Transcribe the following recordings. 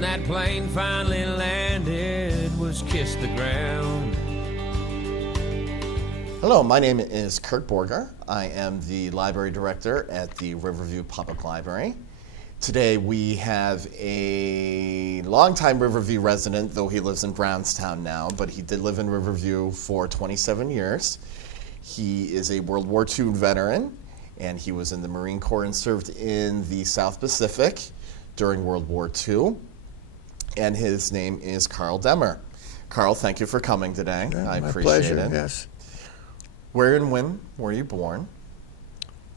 when that plane finally landed was kiss the ground. Hello, my name is Kurt Borger. I am the library director at the Riverview Public Library. Today we have a longtime Riverview resident, though he lives in Brownstown now, but he did live in Riverview for 27 years. He is a World War II veteran, and he was in the Marine Corps and served in the South Pacific during World War II. And his name is Karl Demmer. Karl, thank you for coming today. Yeah, I my appreciate pleasure, it. yes. Where and when were you born?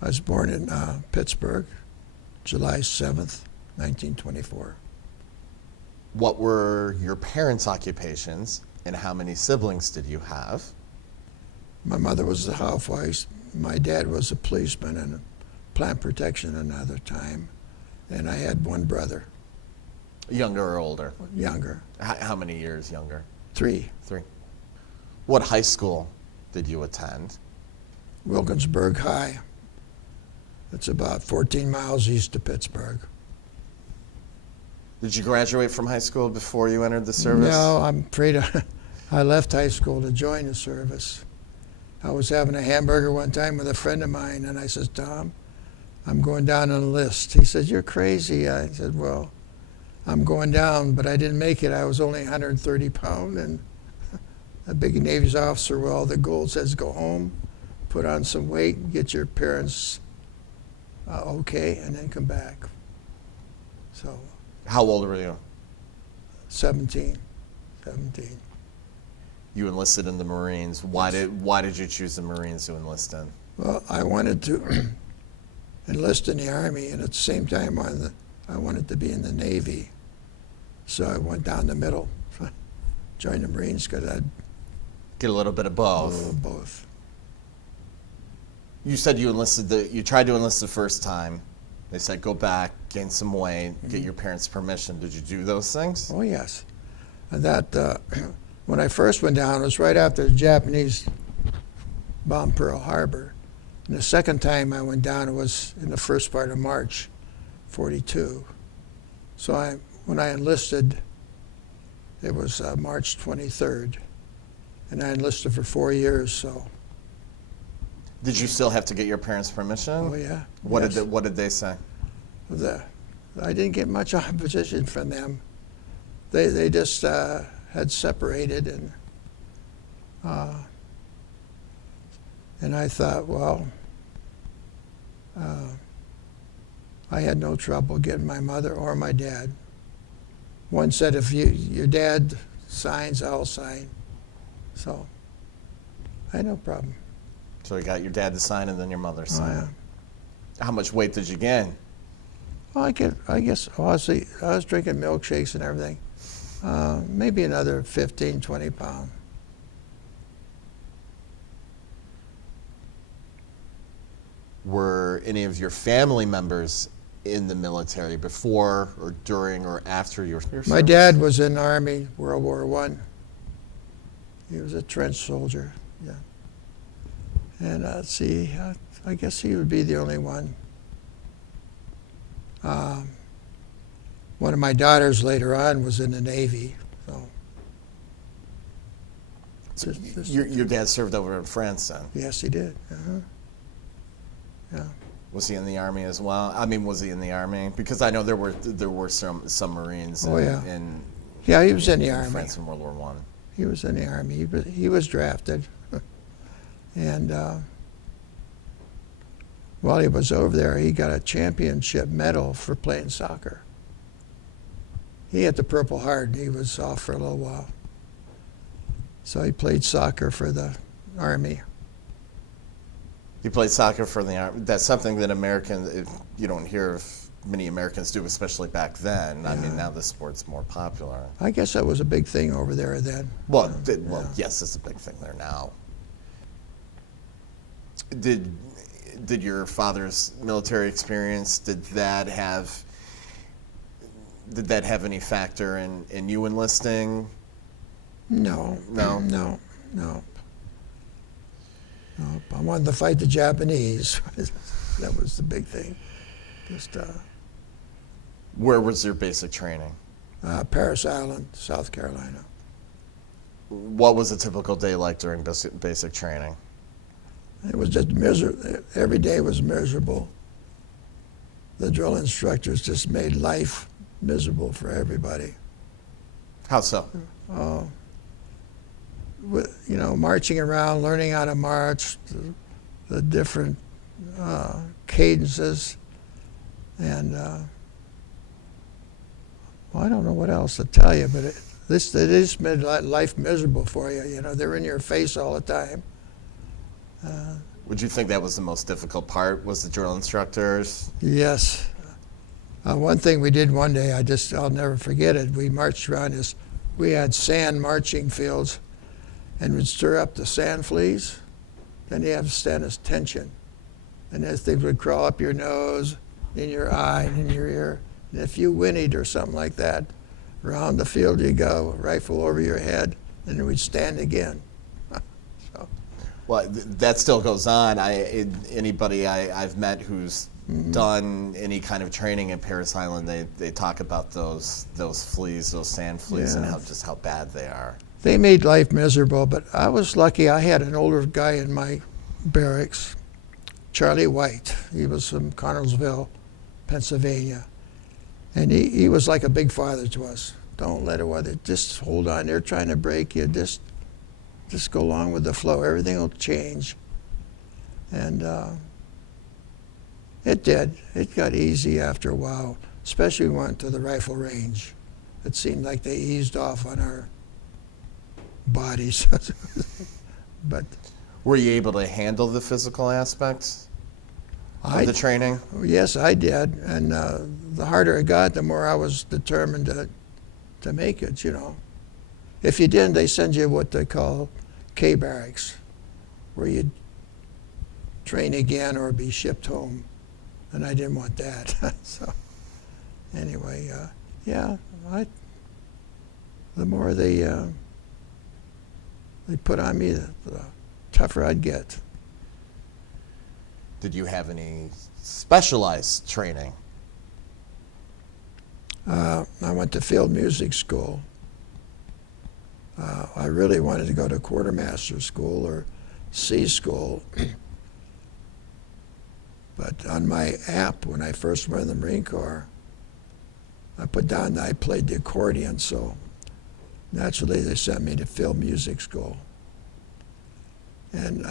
I was born in Pittsburgh, July 7th, 1924. What were your parents' occupations, and how many siblings did you have? My mother was a housewife. My dad was a policeman and plant protection another time. And I had one brother. Younger or older? Younger. How many years younger? 3. 3. What high school did you attend? Wilkinsburg High. It's about 14 miles east of Pittsburgh. Did you graduate from high school before you entered the service? No, I'm afraid I left high school to join the service. I was having a hamburger one time with a friend of mine, and I said, Tom, I'm going down on the list. He said, you're crazy. I said, well, I'm going down, but I didn't make it. I was only 130 pounds, and a big Navy's officer, well, the goal says go home, put on some weight, get your parents okay, and then come back. So. How old were you? 17. You enlisted in the Marines. Why did you choose the Marines to enlist in? Well, I wanted to enlist in the Army, and at the same time I wanted to be in the Navy. So I went down the middle, joined the Marines because I'd get a little bit of both. A little of both. You said you tried to enlist the first time. They said go back, gain some weight, get your parents' permission. Did you do those things? Oh yes. And that when I first went down, it was right after the Japanese bombed Pearl Harbor. And the second time I went down, it was in the first part of March, 42. So when I enlisted, it was March 23rd. And I enlisted for 4 years, so. Did you still have to get your parents' permission? Oh yeah. What yes. did they say? I didn't get much opposition from them. They just had separated, and I thought, well, I had no trouble getting my mother or my dad. One said, if your dad signs, I'll sign. So I had no problem. So you got your dad to sign and then your mother signed. Oh, yeah. How much weight did you gain? Well, I guess honestly, I was drinking milkshakes and everything. Maybe another 15, 20 pounds. Were any of your family members in the military before or during or after your service? My dad was in the Army, World War I. He was a trench soldier, yeah. And let's see, I guess he would be the only one. One of my daughters later on was in the Navy, so. Your dad served over in France then? Yes, he did. Yeah. Was he in the Army as well? I mean, was he in the Army? Because I know there were some Marines in yeah, he was in the Army. France in World War I. He was in the Army. He was drafted. And while he was over there, he got a championship medal for playing soccer. He had the Purple Heart, and he was off for a little while. So he played soccer for the Army. He played soccer for the Army. That's something that you don't hear of many Americans do, especially back then. Yeah. I mean, now the sport's more popular. I guess that was a big thing over there then. Well, yes, it's a big thing there now. Did your father's military experience, did that have any factor in you enlisting? No. I wanted to fight the Japanese. That was the big thing. Where was your basic training? Parris Island, South Carolina. What was a typical day like during basic training? It was just miserable. Every day was miserable. The drill instructors just made life miserable for everybody. How so? You know, marching around, learning how to march, the different cadences, and well, I don't know what else to tell you, but it just made life miserable for you. You know, they're in your face all the time. Would you think that was the most difficult part, was the drill instructors? Yes. One thing we did one day, I'll never forget it. We marched around we had sand marching fields, and we'd stir up the sand fleas. Then you have to stand as tension. And as things would crawl up your nose, in your eye, and in your ear. And if you whinnied or something like that, around the field you go, rifle over your head, and then we'd stand again. So. Well, that still goes on. Anybody I've met who's done any kind of training at Parris Island, they talk about those fleas, those sand fleas, and how bad they are. They made life miserable, but I was lucky. I had an older guy in my barracks, Charlie White. He was from Connellsville, Pennsylvania. And he was like a big father to us. Don't let it weather. Just hold on. They're trying to break you. Just go along with the flow. Everything will change. And it did. It got easy after a while, especially when we went to the rifle range. It seemed like they eased off on our bodies. But were you able to handle the physical aspects of the training? Yes, I did. And the harder it got, the more I was determined to make it, you know. If you didn't, they send you what they call K barracks, where you'd train again or be shipped home. And I didn't want that. So anyway, the more they put on me, the tougher I'd get. Did you have any specialized training? I went to field music school. I really wanted to go to quartermaster school or C school. But on my app, when I first went in the Marine Corps, I put down that I played the accordion, so naturally they sent me to field music school. And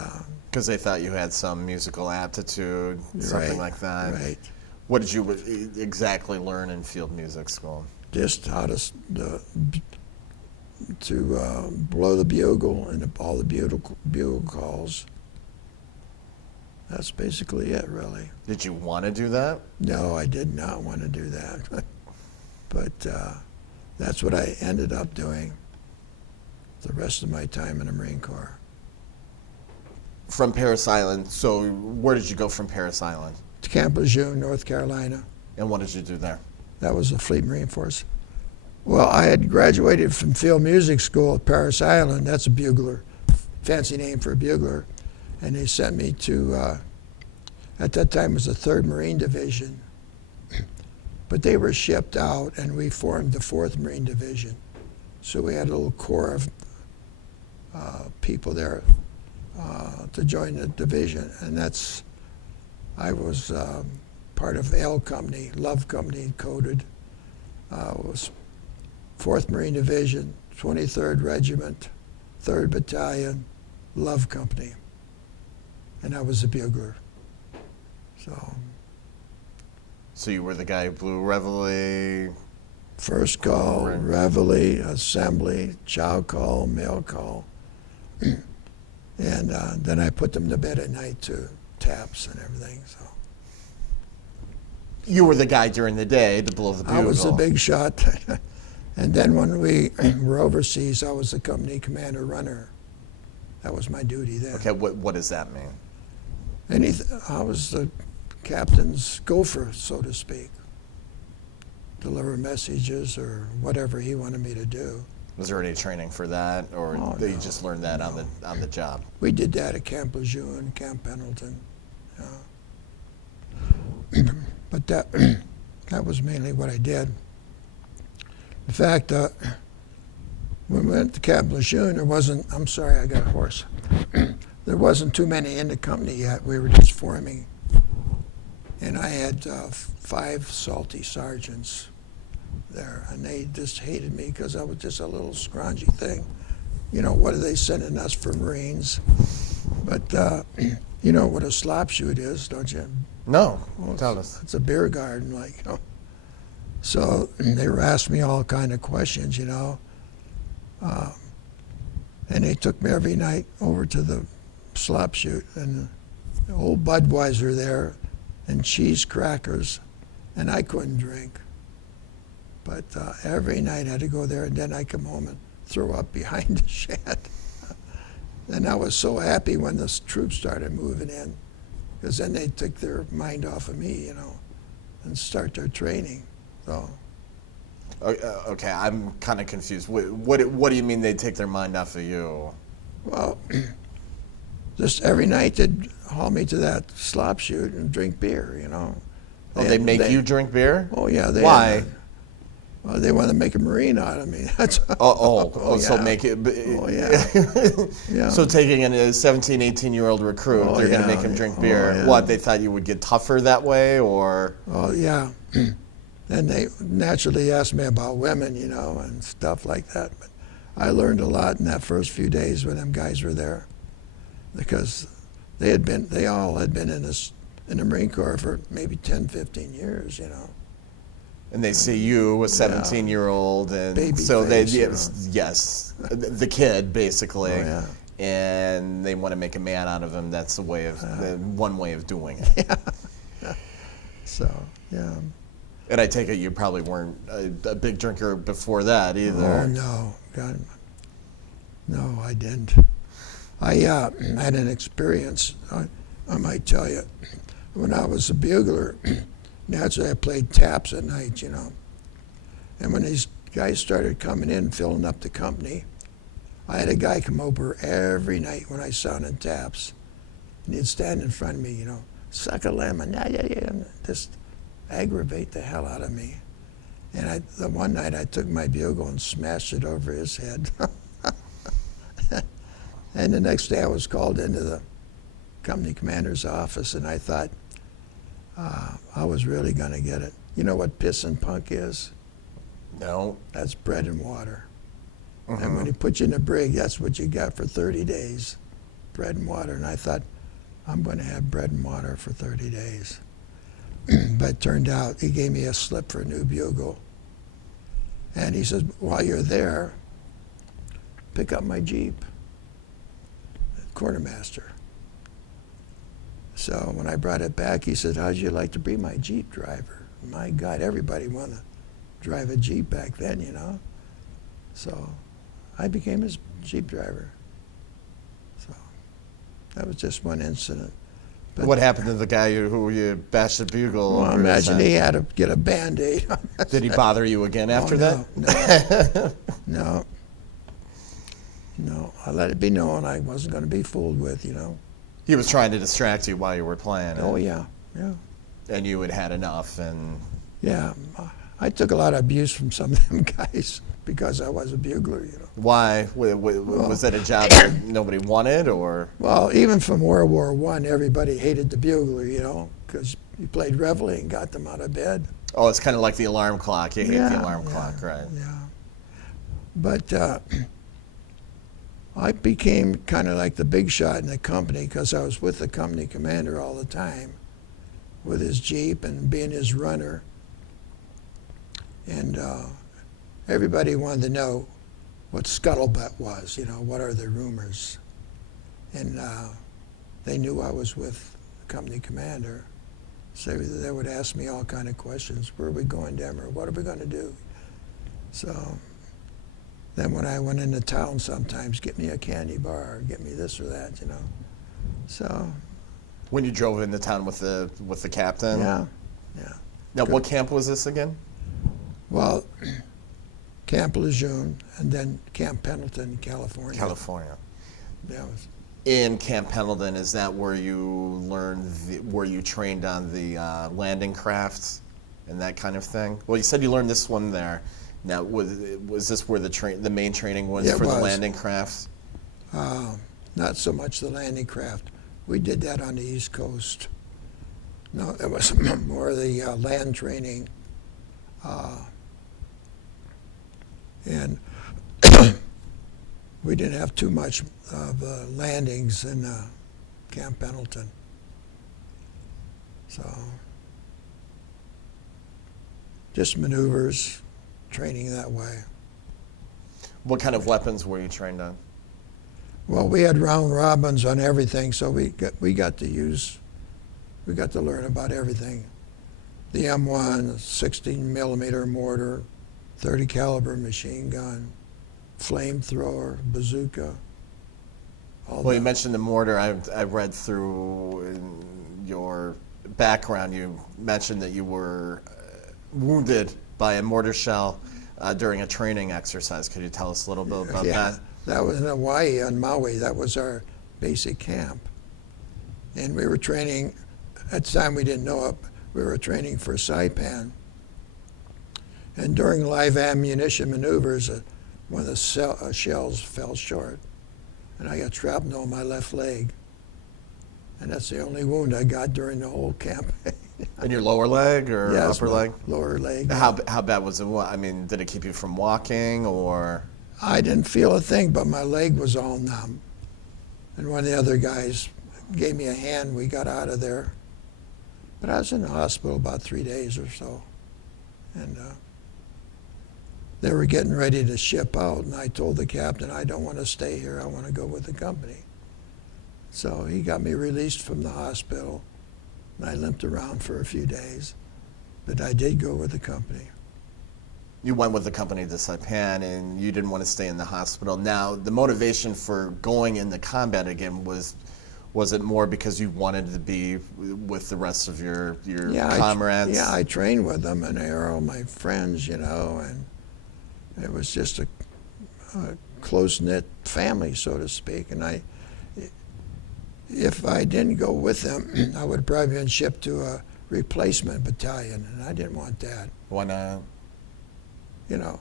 because they thought you had some musical aptitude, something like that. Right. What did you exactly learn in field music school? Just how to blow the bugle and all the bugle calls. That's basically it, really. Did you want to do that? No, I did not want to do that. But that's what I ended up doing the rest of my time in the Marine Corps. From Parris Island, so where did you go from Parris Island? To Camp Lejeune, North Carolina. And what did you do there? That was the Fleet Marine Force. Well, I had graduated from field music school at Parris Island. That's a bugler, fancy name for a bugler. And they sent me to, at that time it was the 3rd Marine Division. But they were shipped out and we formed the 4th Marine Division. So we had a little corps of people there to join the division. And I was part of L Company, Love Company, coded. It was 4th Marine Division, 23rd Regiment, 3rd Battalion, Love Company. And I was a bugler. So you were the guy who blew reveille? First call, reveille, assembly, chow call, mail call. And then I put them to bed at night too, taps and everything. So you were the guy during the day to blow the bugle. I was the big shot. And then when we were overseas, I was the company commander runner. That was my duty then. Okay, what does that mean? I was the captain's gopher, so to speak. Deliver messages or whatever he wanted me to do. Was there any training for that, or you just learned that on the job? We did that at Camp Lejeune, Camp Pendleton. But that was mainly what I did. In fact, when we went to Camp Lejeune, there wasn't, I'm sorry, I got a horse. There wasn't too many in the company yet. We were just forming. And I had 5 salty sergeants there, and they just hated me because I was just a little scroungy thing. You know, what are they sending us for Marines? But you know what a slop shoot is, don't you? No, Well, tell us. It's a beer garden, like, you know. So they were asking me all kind of questions, you know. And they took me every night over to the slop shoot, and the old Budweiser there, and cheese crackers, and I couldn't drink. But every night I had to go there, and then I come home and throw up behind the shed. And I was so happy when the troops started moving in, because then they'd take their mind off of me, you know, and start their training. So. Okay, I'm kind of confused. What do you mean they take their mind off of you? Well, just every night they'd haul me to that slop shoot and drink beer, you know. Oh, they make you drink beer? Oh, yeah. Why? Well, they want to make a Marine out of me. That's So yeah. make it. Oh, yeah. Yeah. So taking a 17, 18-year-old recruit, they're going to make him drink beer. yeah. What, they thought you would get tougher that way, or? Oh, yeah. And they naturally asked me about women, you know, and stuff like that. But I learned a lot in that first few days when them guys were there, because they all had been in the Marine Corps for maybe 10, 15 years, you know. And they see you, a 17-year-old, and Baby so face, yes, the kid basically, Oh, yeah. and they want to make a man out of him. That's the way of one way of doing it. Yeah. So, yeah. And I take it you probably weren't a big drinker before that either. Oh, no. God, no, I didn't. I had an experience, I might tell you. When I was a bugler, naturally I played taps at night, you know. And when these guys started coming in, filling up the company, I had a guy come over every night when I sounded taps. And he'd stand in front of me, you know, suck a lemon, just aggravate the hell out of me. And the one night I took my bugle and smashed it over his head. And the next day I was called into the company commander's office, and I thought I was really going to get it. You know what piss and punk is? No. That's bread and water. And when he put you in a brig, that's what you got for 30 days, bread and water. And I thought, I'm going to have bread and water for 30 days. But it turned out he gave me a slip for a new bugle. And he says, while you're there, pick up my Jeep, quartermaster. So when I brought it back, he said, how'd you like to be my Jeep driver? My God, everybody wanted to drive a Jeep back then, you know. So I became his Jeep driver. So that was just one incident. But What happened to the guy who you bashed the bugle well, over? imagine he had to get a Band-Aid on that. Did he bother you again after that? No. I let it be known I wasn't going to be fooled with, you know. He was trying to distract you while you were playing. Oh, yeah. And you had enough, and Yeah, I took a lot of abuse from some of them guys because I was a bugler, you know. why? Was that a job that nobody wanted, or? Well, even from World War I, everybody hated the bugler, you know, because you played reveille and got them out of bed. Oh, it's kind of like the alarm clock. You hate the alarm clock, right? Yeah. But I became kind of like the big shot in the company because I was with the company commander all the time with his Jeep and being his runner. And everybody wanted to know what scuttlebutt was, you know, what are the rumors. And they knew I was with the company commander. So they would ask me all kind of questions. Where are we going, Demmer? What are we going to do? So then when I went into town sometimes, get me a candy bar, get me this or that, you know. So. When you drove into town with the captain? Yeah. Now, what camp was this again? Well, Camp Lejeune and then Camp Pendleton, California. California. That was. In Camp Pendleton, is that where you learned, where you trained on the landing crafts and that kind of thing? Well, you said you learned this one there. Now, was this where the main training was Yeah, it for the was. landing crafts? Not so much the landing craft. We did that on the East Coast. No, it was more the land training. And we didn't have too much of landings in Camp Pendleton. So just maneuvers, training that way. What kind of weapons were you trained on? Well, we had round robins on everything, so we got to learn about everything. The M1, 16 millimeter mortar, 30 caliber machine gun, flamethrower, bazooka. Well, you mentioned the mortar. I read through in your background. You mentioned that you were wounded by a mortar shell during a training exercise. Could you tell us a little bit about that? That was in Hawaii on Maui. That was our basic camp. And we were training, at the time we didn't know it, we were training for Saipan. And during live ammunition maneuvers, one of the shells fell short. And I got shrapnel in my left leg. And that's the only wound I got during the whole campaign. In your lower leg or Yes, upper leg? Lower leg. How bad was it? I mean, did it keep you from walking or? I didn't feel a thing, but my leg was all numb. And one of the other guys gave me a hand. We got out of there. But I was in the hospital about 3 days or so. And they were getting ready to ship out. And I told the captain, I don't want to stay here. I want to go with the company. So he got me released from the hospital. And I limped around for a few days. But I did go with the company. You went with the company to Saipan, and you didn't want to stay in the hospital. Now, the motivation for going into combat again was it more because you wanted to be with the rest of your comrades? I trained with them, and they were all my friends, you know, and it was just a close-knit family, so to speak. And if I didn't go with them, I would have probably been shipped to a replacement battalion, and I didn't want that. Why not? You know,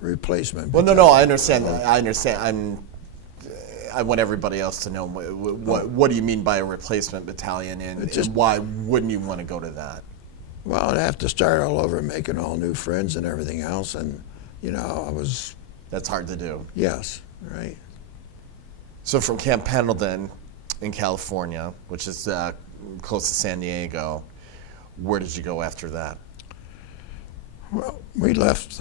replacement. Well, no, I understand. I understand. I want everybody else to know what do you mean by a replacement battalion, and why wouldn't you want to go to that? Well, I'd have to start all over, making all new friends and everything else, and you know, That's hard to do. Yes, right. So from Camp Pendleton in California, which is close to San Diego, where did you go after that? Well, we left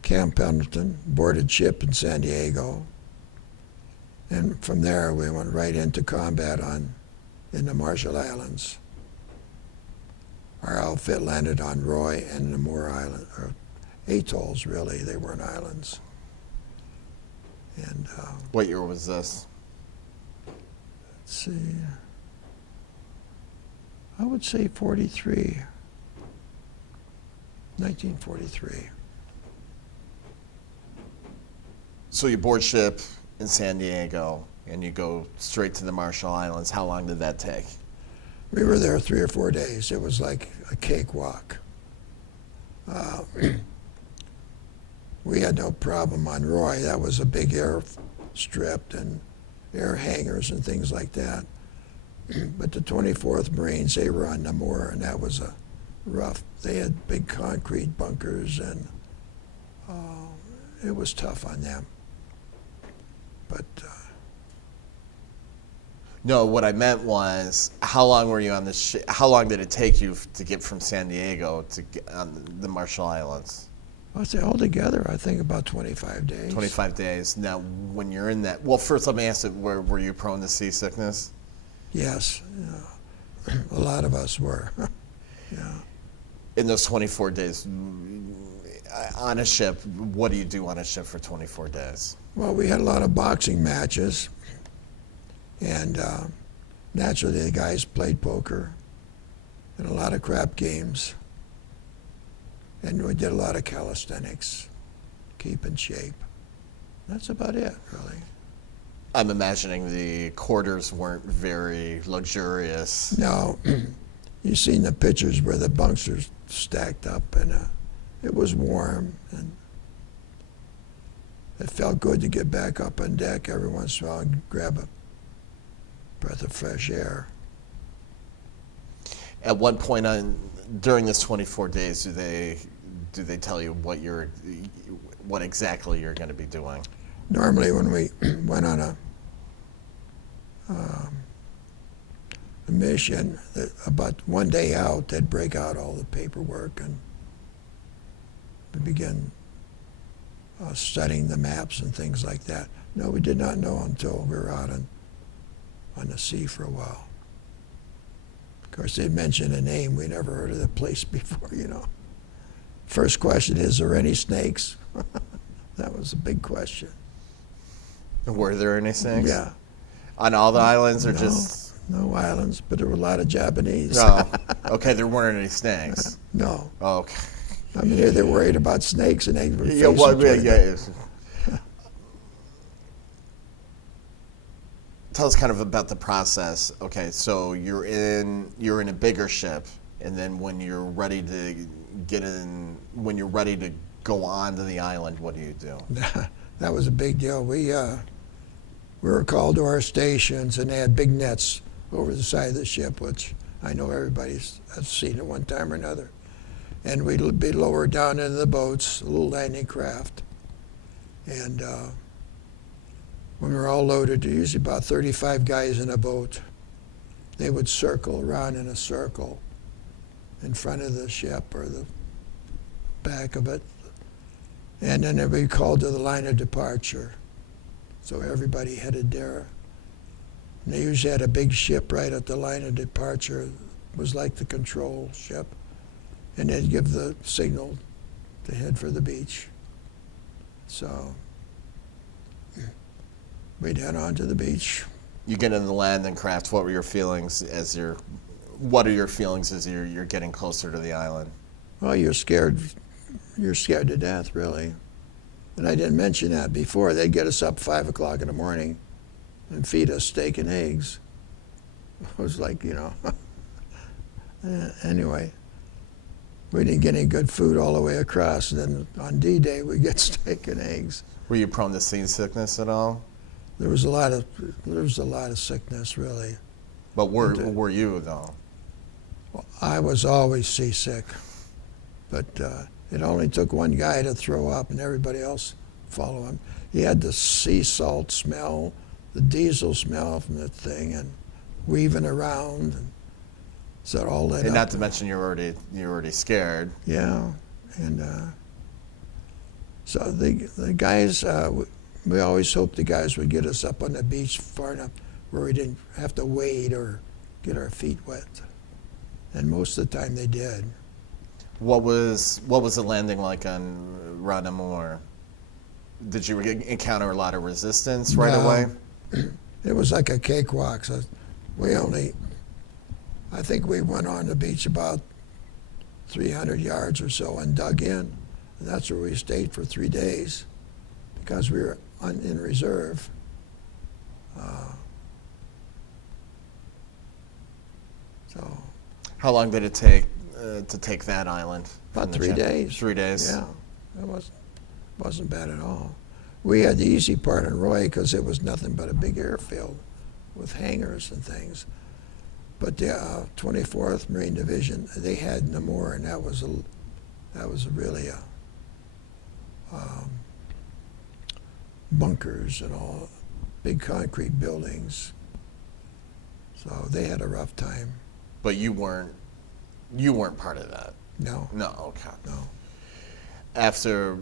Camp Pendleton, boarded ship in San Diego, and from there we went right into combat in the Marshall Islands. Our outfit landed on Roy and the Moore Island, or atolls really, they weren't islands. And what year was this? let's see, I would say 43. 1943. So you board ship in San Diego and you go straight to the Marshall Islands. How long did that take? We were there 3 or 4 days. It was like a cakewalk. We had no problem on Roy. That was a big air strip and air hangars and things like that. But the 24th Marines, they were on Namur, and that was a rough. They had big concrete bunkers, and it was tough on them. But no, what I meant was, how long were you on the ship? How long did it take you to get from San Diego to get on the Marshall Islands? I'd say altogether, I think about 25 days. 25 days. Now, when you're in that, well, first let me ask you, were you prone to seasickness? Yes, yeah. A lot of us were. Yeah. In those 24 days, on a ship, what do you do on a ship for 24 days? Well, we had a lot of boxing matches, and naturally the guys played poker and a lot of crap games, and we did a lot of calisthenics, keep in shape. That's about it, really. I'm imagining the quarters weren't very luxurious. No, you've seen the pictures where the bunks are stacked up it was warm, and it felt good to get back up on deck every once in a while and grab a breath of fresh air. At one point during this 24 days, do they tell you what exactly you're going to be doing? Normally, when we went on a mission, about one day out, they'd break out all the paperwork and we begin studying the maps and things like that. No, we did not know until we were out on the sea for a while. Of course, they mentioned a name. We never heard of the place before, you know. First question is there any snakes? That was a big question. Were there any snakes? Yeah. On all the islands, or No, just? no islands, but there were a lot of Japanese. No. Okay, there weren't any snakes. No. Oh, okay. I mean, they're worried about snakes, and they were Yeah, well, facing yeah. Tell us kind of about the process. Okay, so you're in a bigger ship, and then when you're ready to go on to the island, what do you do? That was a big deal. We were called to our stations, and they had big nets over the side of the ship, which I know everybody's seen at one time or another. And we'd be lowered down into the boats, a little landing craft. And when we were all loaded, there usually about 35 guys in a boat. They would circle around in a circle in front of the ship or the back of it. And then they'd be called to the line of departure. So everybody headed there. And they usually had a big ship right at the line of departure. It was like the control ship. And they'd give the signal to head for the beach. So we'd head on to the beach. You get in the landing craft. What are your feelings as you're getting closer to the island? Well, you're scared. You're scared to death, really. And I didn't mention that before. They'd get us up 5 o'clock in the morning and feed us steak and eggs. It was like, you know. Anyway, we didn't get any good food all the way across. And then on D-Day, we get steak and eggs. Were you prone to seasickness at all? There was a lot of sickness, really. But were you though? Well, I was always seasick, but it only took one guy to throw up, and everybody else follow him. He had the sea salt smell, the diesel smell from the thing, and weaving around, and so it all lit up. And not to mention you're already scared. Yeah, and so the guys. We always hoped the guys would get us up on the beach far enough where we didn't have to wade or get our feet wet. And most of the time they did. What was the landing like on Riverview? Did you encounter a lot of resistance right away? It was like a cakewalk. So I think we went on the beach about 300 yards or so and dug in. And that's where we stayed for 3 days because we were in reserve. So. How long did it take to take that island? About 3 days. 3 days. Yeah, it wasn't bad at all. We had the easy part in Roy because it was nothing but a big airfield with hangars and things. But the 24th Marine Division, they had Namur, and that was really bunkers and all, big concrete buildings. So they had a rough time. But you weren't part of that. No. No. Okay. No. After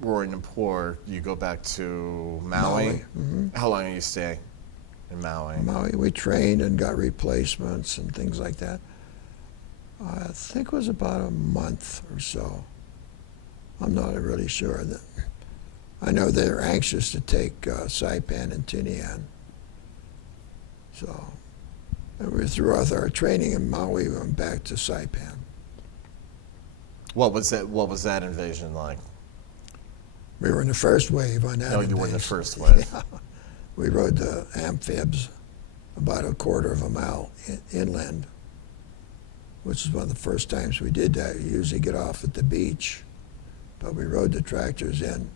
Roy Napor, you go back to Maui. Mm-hmm. How long are you staying in Maui? Maui, we trained and got replacements and things like that. I think it was about a month or so. I'm not really sure. I know they're anxious to take Saipan and Tinian. So, and we throughout our training in Maui, we went back to Saipan. What was that invasion like? We were in the first wave on that. No, invasion. you were in the first wave. Yeah. We rode the amphibs about a quarter of a mile inland, which is one of the first times we did that. We usually get off at the beach But we rode the tractors in,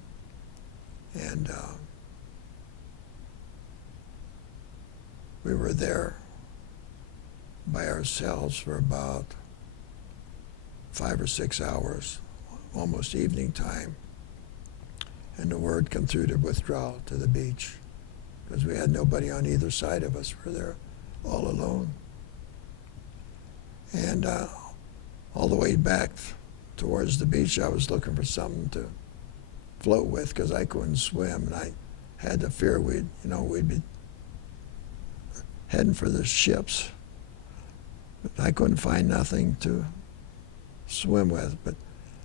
and we were there by ourselves for about 5 or 6 hours, almost evening time. And the word come through to withdraw to the beach because we had nobody on either side of us. We were there all alone. And all the way back towards the beach, I was looking for something to float with because I couldn't swim, and I had the fear we'd be heading for the ships. But I couldn't find nothing to swim with. But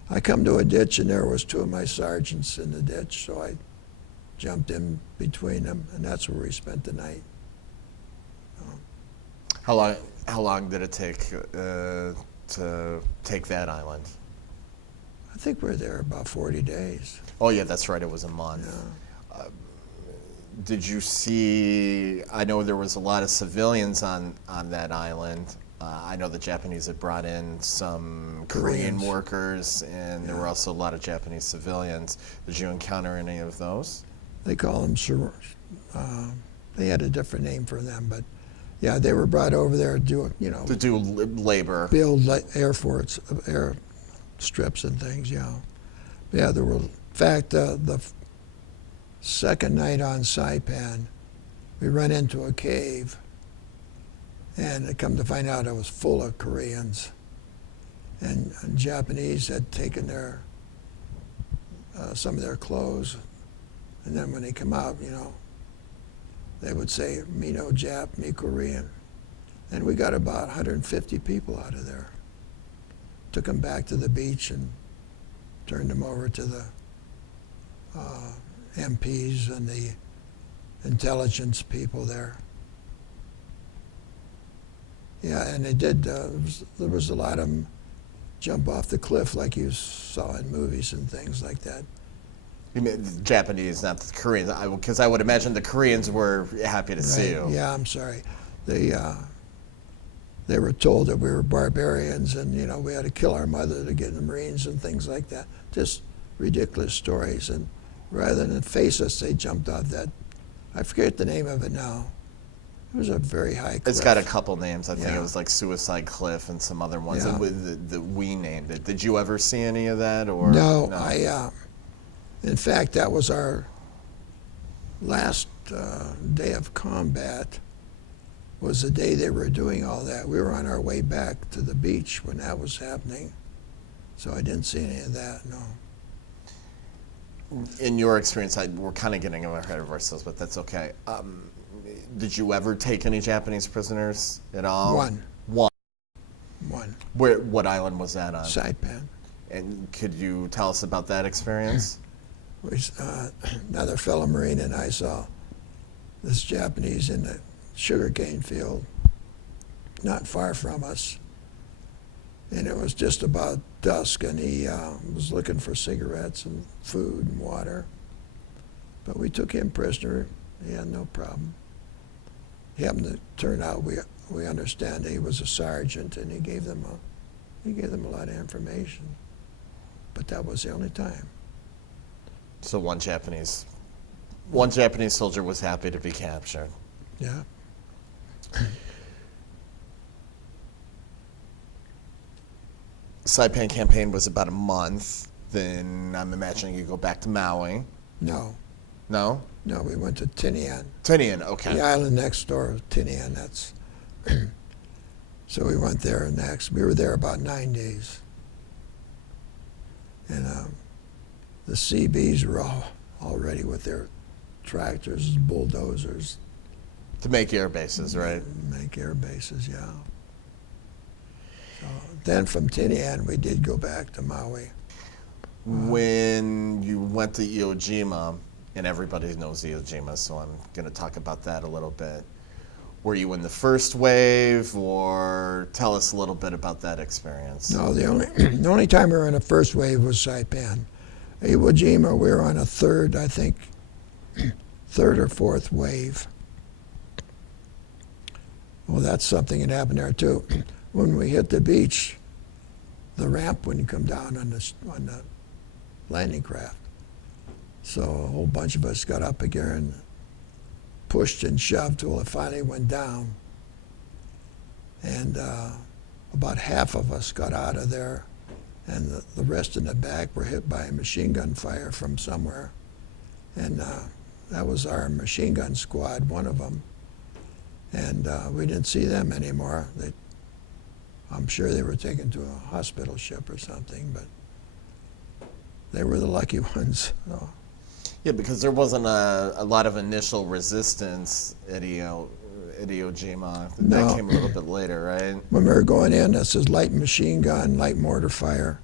I come to a ditch, and there was 2 of my sergeants in the ditch, so I jumped in between them, and that's where we spent the night. How long did it take to take that island? I think we were there about 40 days. Oh yeah, that's right. It was a month. Yeah. Did you see? I know there was a lot of civilians on that island. I know the Japanese had brought in some Korean Koreans. workers, and there Yeah. were also a lot of Japanese civilians. Did you encounter any of those? They call them, they had a different name for them, but yeah, they were brought over there to do, To do labor. build air strips and things, yeah. Yeah, there were, in fact, the second night on Saipan, we ran into a cave, and it come to find out it was full of Koreans. And Japanese had taken their some of their clothes, and then when they come out, they would say, "Me no Jap, me Korean." And we got about 150 people out of there. Took them back to the beach and turned them over to the MPs and the intelligence people there. Yeah, and they did. There was a lot of them jump off the cliff like you saw in movies and things like that. You mean the Japanese, not the Koreans? Because I would imagine the Koreans were happy to see you. Yeah, I'm sorry. They were told that we were barbarians, and we had to kill our mother to get in the Marines and things like that. Just ridiculous stories. And rather than face us, they jumped off that. I forget the name of it now. It was a very high cliff. It's got a couple names. I think Yeah. it was like Suicide Cliff and some other ones Yeah. that we named it. Did you ever see any of that? Or No, in fact, that was our last day of combat. Was the day they were doing all that. We were on our way back to the beach when that was happening, so I didn't see any of that. No. In your experience, we're kind of getting ahead of ourselves, but that's okay. Did you ever take any Japanese prisoners at all? One. One. What island was that on? Saipan. And could you tell us about that experience? Another fellow Marine and I saw this Japanese in the sugarcane field not far from us, and it was just about dusk, and he was looking for cigarettes and food and water, but we took him prisoner. He had no problem. He happened to turn out, we understand he was a sergeant, and he gave them a lot of information, but that was the only time. So one Japanese soldier was happy to be captured. Yeah. Saipan campaign was about a month. Then I'm imagining you go back to Maui. No, No? we went to Tinian. Tinian, okay. The island next door, Tinian, that's... So we went there next. We were there about 9 days. And the CBs were all ready with their tractors, bulldozers. To make air bases, right? Make air bases, yeah. So then from Tinian, we did go back to Maui. When you went to Iwo Jima, and everybody knows Iwo Jima, so I'm going to talk about that a little bit. Were you in the first wave, or tell us a little bit about that experience? No, the only time we were in a first wave was Saipan. Iwo Jima, we were on a third, I think, third or fourth wave. Well, that's something that happened there too. When we hit the beach, the ramp wouldn't come down on the landing craft. So a whole bunch of us got up again and pushed and shoved till it finally went down. And about half of us got out of there, and the rest in the back were hit by a machine gun fire from somewhere. And that was our machine gun squad, one of them. And we didn't see them anymore. I'm sure they were taken to a hospital ship or something, but they were the lucky ones. So. Yeah, because there wasn't a lot of initial resistance at Iwo Jima. That came a little bit later, right? When we were going in, this is light machine gun, light mortar fire.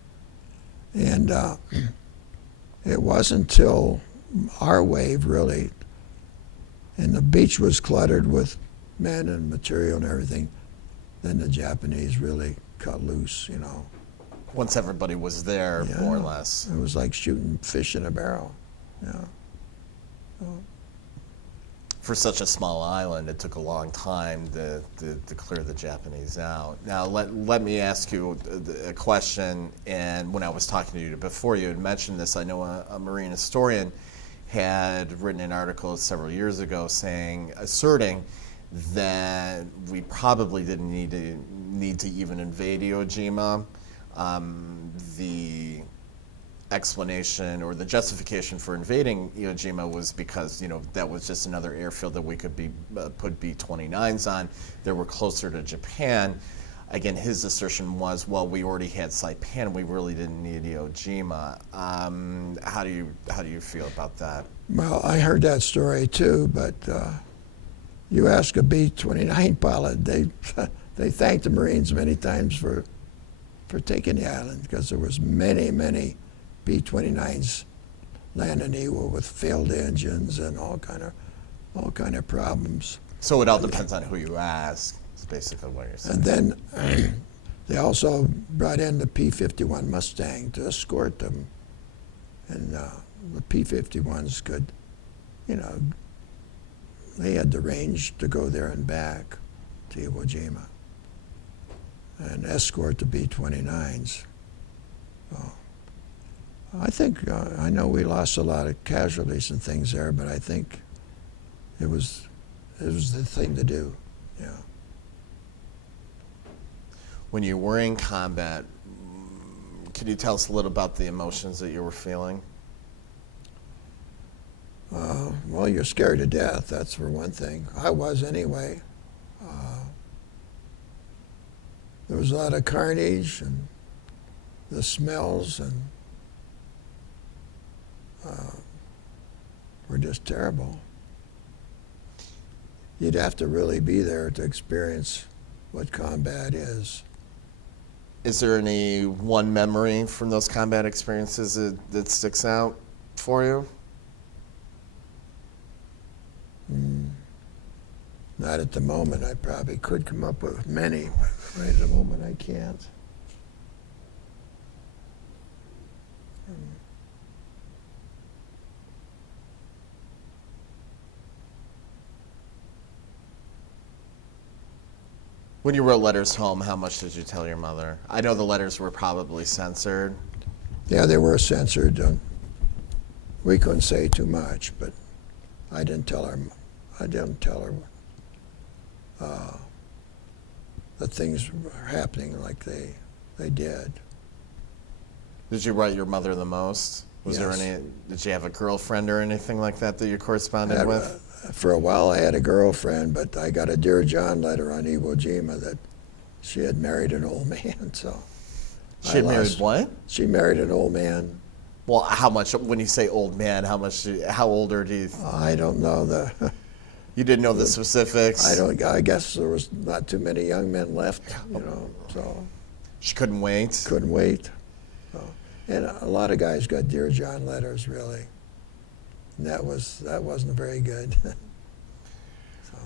And it wasn't until our wave, really, and the beach was cluttered with men and material and everything, then the Japanese really cut loose, you know. Once everybody was there, Yeah. more or less. It was like shooting fish in a barrel. Yeah. For such a small island, it took a long time to clear the Japanese out. Now, let me ask you a question. And when I was talking to you before, you had mentioned this. I know a marine historian had written an article several years ago asserting that we probably didn't need to even invade Iwo Jima. The explanation or the justification for invading Iwo Jima was because, you know, that was just another airfield that we could put B-29s on. They were closer to Japan. Again, his assertion was, well, we already had Saipan. We really didn't need Iwo Jima. How do you feel about that? Well, I heard that story too, but you ask a B-29 pilot, they thanked the Marines many times for taking the island, because there was many B-29s landing Iwo with failed engines and all kind of problems. So it all depends on who you ask. That's basically what you're saying. And then they also brought in the P-51 Mustang to escort them, and the P-51s could, you know, they had the range to go there and back to Iwo Jima and escort the B-29s. So I think, I know we lost a lot of casualties and things there, but I think it was the thing to do, yeah. When you were in combat, can you tell us a little about the emotions that you were feeling? Well, you're scared to death, that's for one thing. I was anyway. There was a lot of carnage and the smells, and were just terrible. You'd have to really be there to experience what combat is. Is there any one memory from those combat experiences that sticks out for you? Not at the moment. I probably could come up with many, but right at the moment I can't. When you wrote letters home, how much did you tell your mother? I know the letters were probably censored. Yeah, they were censored. We couldn't say too much, but I didn't tell her that things were happening like they did. Did you write your mother the most? Was there Yes. did you have a girlfriend or anything like that you corresponded with? For a while I had a girlfriend, but I got a Dear John letter on Iwo Jima that she had married an old man, so. She had married what? She married an old man. Well, how much, when you say old man, how older do you? I don't know You didn't know the specifics? I guess there was not too many young men left, you know, so. She couldn't wait? Couldn't wait. So, and a lot of guys got Dear John letters, really. And that wasn't very good. So.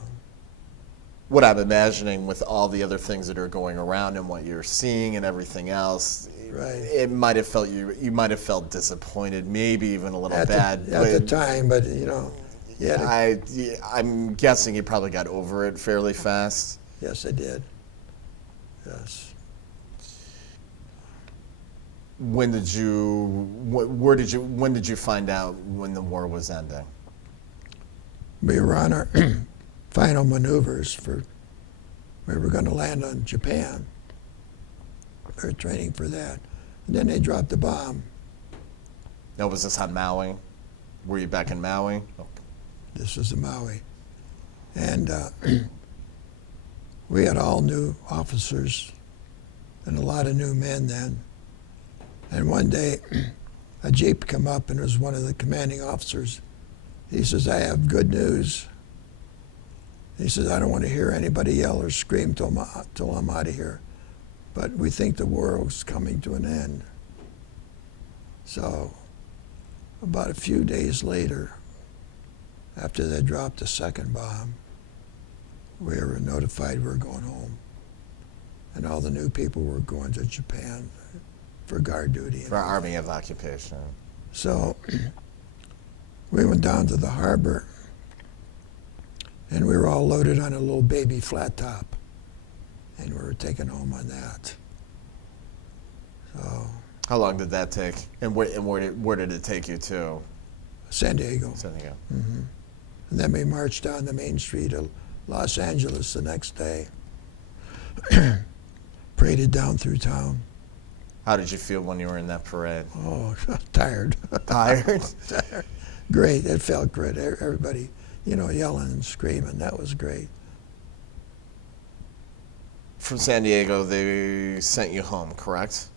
What I'm imagining with all the other things that are going around and what you're seeing and everything else, Right. it might have felt you might have felt disappointed, maybe even a little bad. At the time, but you know, yeah. I'm guessing you probably got over it fairly fast. Yes, I did. Yes. When did you find out when the war was ending? We were on our final maneuvers we were going to land on Japan. We were training for that. And then they dropped the bomb. Now, was this on Maui? Were you back in Maui? Okay. This was in Maui. And we had all new officers and a lot of new men then. And one day, a Jeep come up, and it was one of the commanding officers. He says, "I have good news." He says, "I don't want to hear anybody yell or scream till I'm out of here. But we think the war is coming to an end." So about a few days later, after they dropped the second bomb, we were notified we were going home. And all the new people were going to Japan for guard duty. For Army of Occupation. So we went down to the harbor, and we were all loaded on a little baby flat top, and we were taken home on that. So How long did that take? And where did it take you to? San Diego. San Diego. Mm-hmm. And then we marched down the main street of Los Angeles the next day. Paraded down through town. How did you feel when you were in that parade? Oh, tired. Tired? Tired. Great. It felt great. Everybody, yelling and screaming. That was great. From San Diego, they sent you home, correct?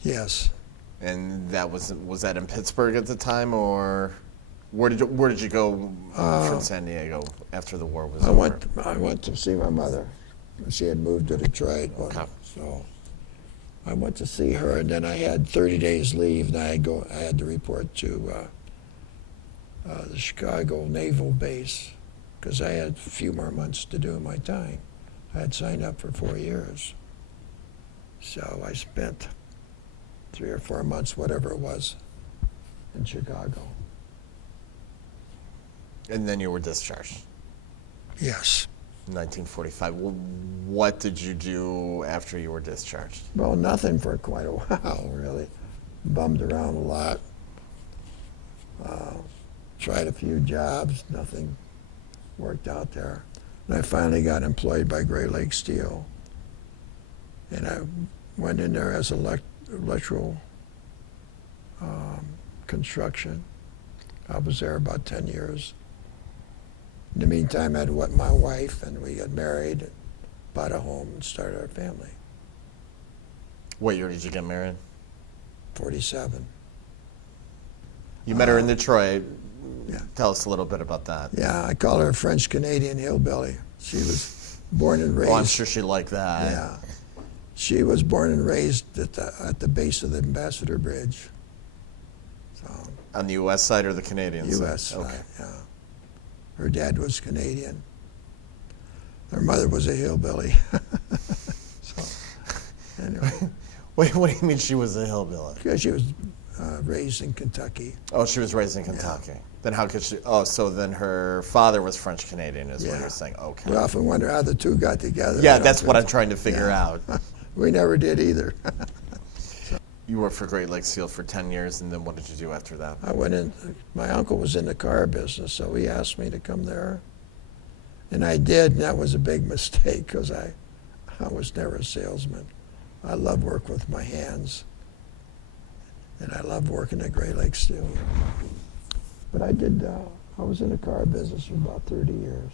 Yes. And that was that in Pittsburgh at the time, or where did you go from San Diego after the war was over? I went to see my mother. She had moved to Detroit. Okay. So I went to see her, and then I had 30 days leave, and I had to report to the Chicago Naval Base because I had a few more months to do my time. I had signed up for 4 years. So I spent 3 or 4 months, whatever it was, in Chicago. And then you were discharged. Yes. 1945. Well, what did you do after you were discharged? Well, nothing for quite a while, really. Bummed around a lot. Tried a few jobs, nothing worked out there. And I finally got employed by Great Lake Steel. And I went in there as electrical construction. I was there about 10 years. In the meantime, I had met my wife, and we got married, bought a home, and started our family. What year did you get married? 47. You met her in Detroit. Yeah. Tell us a little bit about that. Yeah, I call her a French-Canadian hillbilly. She was born and raised. Oh, I'm sure she liked that. Yeah. She was born and raised at the base of the Ambassador Bridge. So, On the U.S. side or the Canadian side? U.S. side, Okay. yeah. Her dad was Canadian. Her mother was a hillbilly. So, anyway. What do you mean she was a hillbilly? Because she was raised in Kentucky. Oh, she was raised in Kentucky. Yeah. Then how could she? Oh, so then her father was French Canadian, is what you're saying? Okay. We often wonder how the two got together. Yeah, that's what I'm trying to figure out. We never did either. You worked for Great Lakes Steel for 10 years, and then what did you do after that? I went in. My uncle was in the car business, so he asked me to come there, and I did. And that was a big mistake because I was never a salesman. I love work with my hands, and I love working at Great Lakes Steel. But I did. I was in the car business for about 30 years.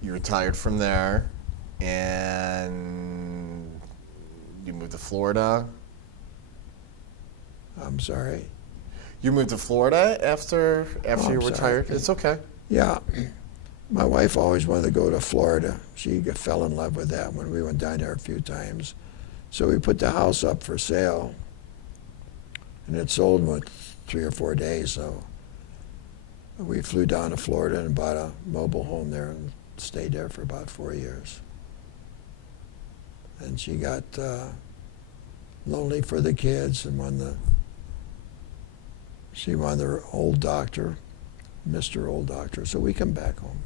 You retired from there, and you moved to Florida. I'm sorry. You moved to Florida after you retired? Sorry. It's okay. Yeah. My wife always wanted to go to Florida. She fell in love with that when we went down there a few times. So we put the house up for sale, and it sold in 3 or 4 days. So we flew down to Florida and bought a mobile home there and stayed there for about 4 years. And she got lonely for the kids and she wanted her old doctor, Mr. Old Doctor. So we come back home.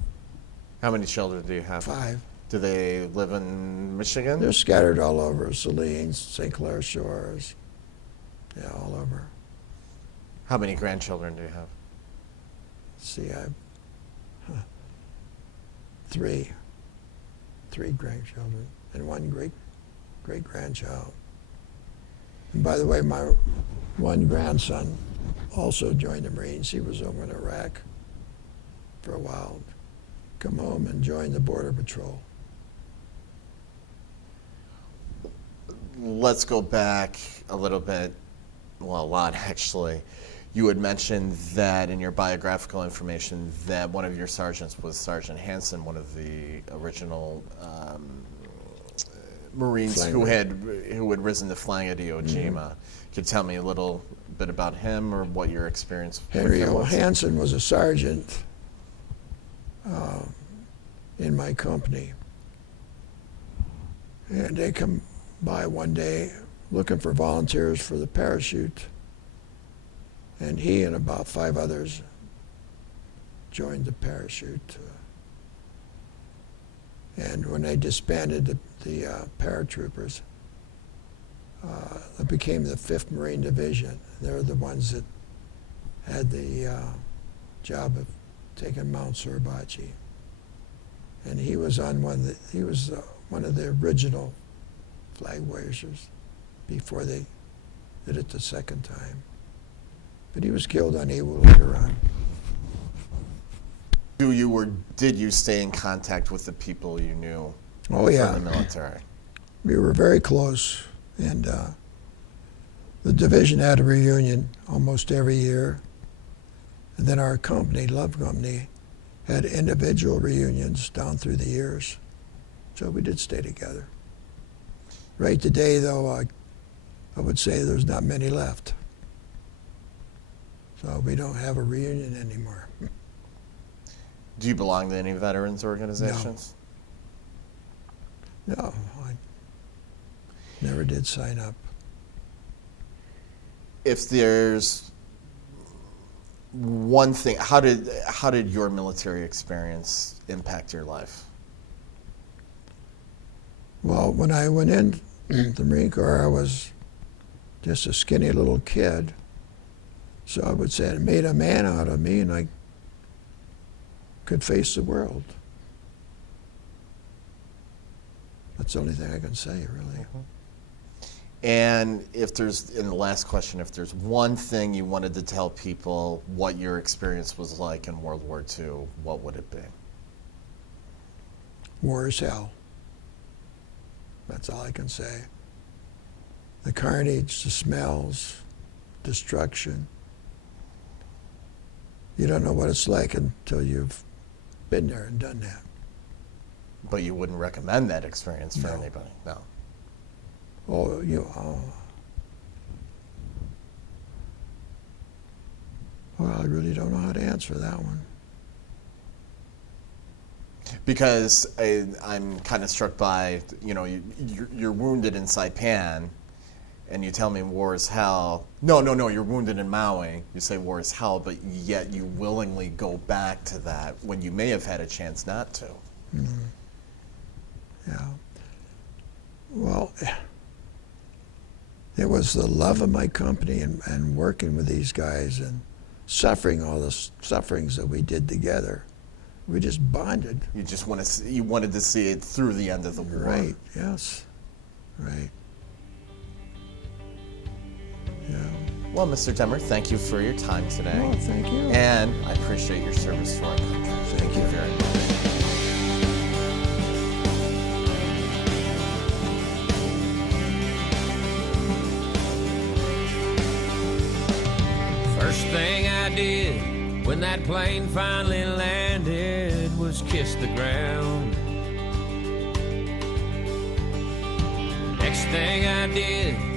How many children do you have? 5. Do they live in Michigan? They're scattered all over, Saline, St. Clair Shores, yeah, all over. How many grandchildren do you have? See, I have three grandchildren and one great-grandchild. And by the way, my one grandson also joined the Marines. He was over in Iraq for a while. Come home and joined the Border Patrol. Let's go back a little bit, well, a lot actually. You had mentioned that in your biographical information that one of your sergeants was Sergeant Hansen, one of the original Marines who had risen to flying at Iwo Jima. Could you tell me a little bit about him or what your experience with him was? Hansen was a sergeant in my company. And they come by one day looking for volunteers for the parachute. And he and about 5 others joined the parachute. And when they disbanded the paratroopers, it became the 5th Marine Division. They're the ones that had the job of taking Mount Suribachi. And he was on one of the original flag hoisters before they did it the second time. But he was killed on Iwo later on. Did you stay in contact with the people you knew Oh, yeah. from the military? We were very close, and the division had a reunion almost every year. And then our company, Love Company, had individual reunions down through the years. So we did stay together. Right today, though, I would say there's not many left. So we don't have a reunion anymore. Do you belong to any veterans organizations? No, I never did sign up. If there's one thing, how did your military experience impact your life? Well, when I went in the Marine Corps, I was just a skinny little kid. So I would say it made a man out of me, and I could face the world. That's the only thing I can say, really. Mm-hmm. And in the last question, if there's one thing you wanted to tell people what your experience was like in World War II, what would it be? War is hell. That's all I can say. The carnage, the smells, destruction. You don't know what it's like until you've been there and done that. But you wouldn't recommend that experience for No. anybody? No. Oh, well, I really don't know how to answer that one. Because I'm kind of struck by, you're wounded in Saipan, and you tell me war is hell. No, you're wounded in Maui. You say war is hell, but yet you willingly go back to that when you may have had a chance not to. Mm-hmm. Yeah. Well, it was the love of my company and working with these guys and suffering all the sufferings that we did together. We just bonded. You wanted to see it through the end of the war. Right, yes. Right. Yeah. Well, Mr. Demmer, thank you for your time today. Oh, thank you. And I appreciate your service to our country. Thank you very much. First thing I did when that plane finally landed was kiss the ground. Next thing I did